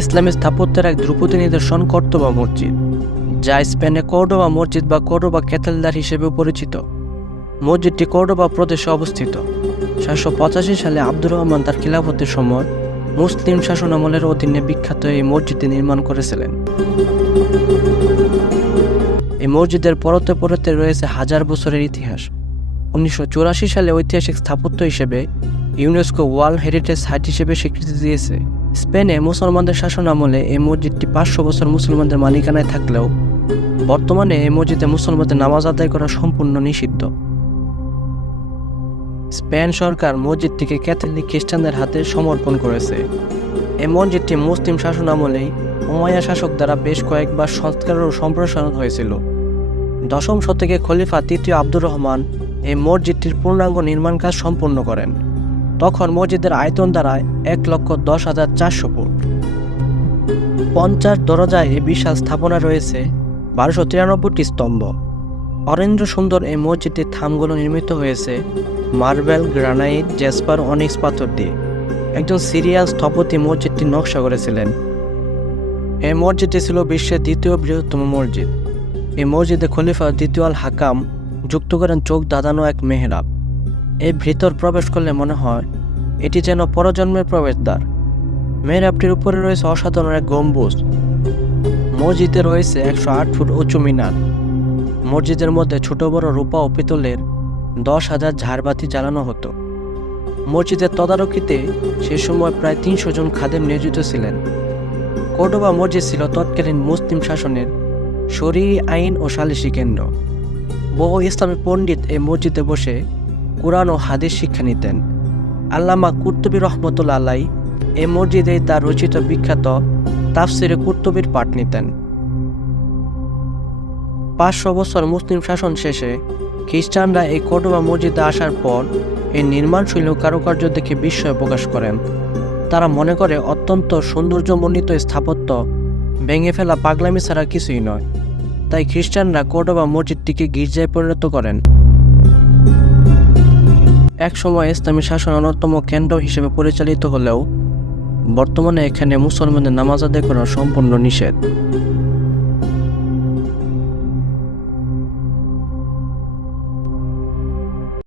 ইসলামী স্থাপত্যের এক ধ্রুপদী নিদর্শন কর্দোবা মসজিদ, যা স্পেনে কর্ডোবা মসজিদ বা কর্ডোবা ক্যাথেড্রাল হিসেবে পরিচিত। মসজিদটি কর্ডোবা প্রদেশে অবস্থিত। 785 সালে আব্দুর রহমান তার খিলাফতের সময় মুসলিম শাসনামলের অধীনে বিখ্যাত এই মসজিদটি নির্মাণ করেছিলেন। এই মসজিদের পরতে পরতে রয়েছে হাজার বছরের ইতিহাস। 1984 সালে ঐতিহাসিক স্থাপত্য হিসেবে ইউনেস্কো ওয়ার্ল্ড হেরিটেজ সাইট হিসেবে স্বীকৃতি দিয়েছে। স্পেনে মুসলমানদের শাসনামলে এই মসজিদটি 500 বছর মুসলমানদের মালিকানায় থাকলেও বর্তমানে এই মসজিদে মুসলমানদের নামাজ আদায় করা সম্পূর্ণ নিষিদ্ধ। স্পেন সরকার মসজিদটিকে ক্যাথলিক খ্রিস্টানদের হাতে সমর্পণ করেছে। এই মসজিদটি মুসলিম শাসনামলেই উমাইয়া শাসক দ্বারা বেশ কয়েকবার সংস্কার ও সম্প্রসারণ হয়েছিল। 10ম শতকে খলিফা তৃতীয় আব্দুর রহমান এই মসজিদটির পূর্ণাঙ্গ নির্মাণ কাজ সম্পন্ন করেন। তখন মসজিদের আয়তন দাঁড়ায় 1,10,400 ফুট। 50 দরজায় এই বিশাল স্থাপনা রয়েছে 1293টি স্তম্ভ। অরেন্দ্র সুন্দর এই মসজিদটির থামগুলো নির্মিত হয়েছে মার্বেল, গ্রানাইট, জেসপার, অনিক্স পাথর দিয়ে। একজন সিরিয়াল স্থপতি মসজিদটির নকশা করেছিলেন। এই মসজিদটি ছিল বিশ্বের দ্বিতীয় বৃহত্তম মসজিদ। এই মসজিদে খলিফা দ্বিতীয় আল হাকাম যুক্ত করেন চোখ দাদানো এক মেহরাব। এই ভিতর প্রবেশ করলে মনে হয় এটি যেন পরজন্মের প্রবেশদ্বার। মেহরাবটির উপরে রয়েছে অসাধারণ এক গম্বুজ। মসজিদে রয়েছে 108 ফুট উঁচু মিনার। মসজিদের মধ্যে ছোট বড় রূপা ও পিতলের 10,000 ঝাড়বাতি জ্বালানো হতো। মসজিদের তদারকিতে সে সময় প্রায় 300 জন খাদেম নিয়োজিত ছিলেন। কর্ডোবা মসজিদ ছিল তৎকালীন মুসলিম শাসনের শরীয়ী আইন ও সালিসি কেন্দ্র। বহু ইসলামী পণ্ডিত এই মসজিদে বসে কুরআন ও হাদিস শিক্ষা নিতেন। আল্লামা কুর্তুবী রহমতুল্লাহ আলাইহি এই মসজিদেই তার রচিত বিখ্যাত তাফসিরে কুর্তুবীর পাঠ নিতেন। 500 বছর মুসলিম শাসন শেষে খ্রিস্টানরা এই কর্ডোবা মসজিদে আসার পর এই নির্মাণশৈলী ও কারুকার্য দেখে বিস্ময় প্রকাশ করেন। তারা মনে করে অত্যন্ত সৌন্দর্যমণ্ডিত স্থাপত্য ভেঙে ফেলা পাগলামি ছাড়া কিছুই নয়। তাই খ্রিস্টানরা কর্ডোবা মসজিদটিকে গির্জায় পরিণত করেন। একসময় ইসলামী শাসন অন্যতম কেন্দ্র হিসেবে পরিচালিত হলেও বর্তমানে এখানে মুসলমানদের নামাজ আদায় করা সম্পূর্ণ নিষেধ।